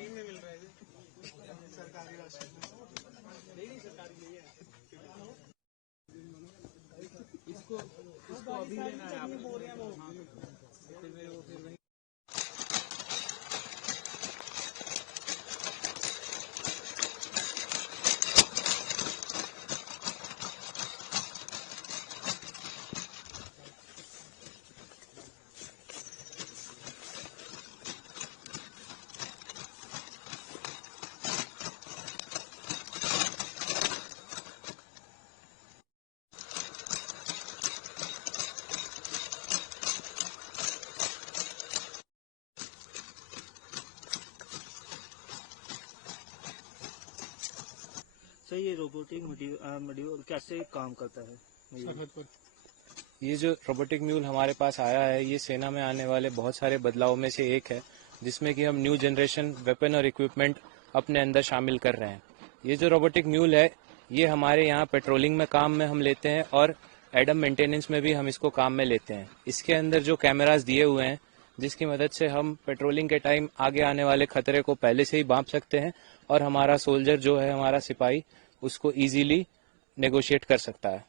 Free में मिल रहा है सरकारी राशन नहीं सरकारी नहीं है इसको अभी लेना है आप बोल रहे हैं वो फिर मेरे वो फिर सर ये रोबोटिक मॉड्यूल कैसे काम करता है? ये जो रोबोटिक म्यूल हमारे पास आया है ये सेना में आने वाले बहुत सारे बदलावों में से एक है जिसमें कि हम न्यू जनरेशन वेपन और इक्विपमेंट अपने अंदर शामिल कर रहे हैं। ये जो रोबोटिक म्यूल है ये हमारे यहाँ पेट्रोलिंग में काम में हम लेते हैं और एडम मेंटेनेंस में भी हम इसको काम में लेते हैं। इसके अंदर जो कैमरास दिए हुए हैं जिसकी मदद से हम पेट्रोलिंग के टाइम आगे आने वाले खतरे को पहले से ही भांप सकते हैं और हमारा सोल्जर जो है हमारा सिपाही उसको इजीली नेगोशिएट कर सकता है।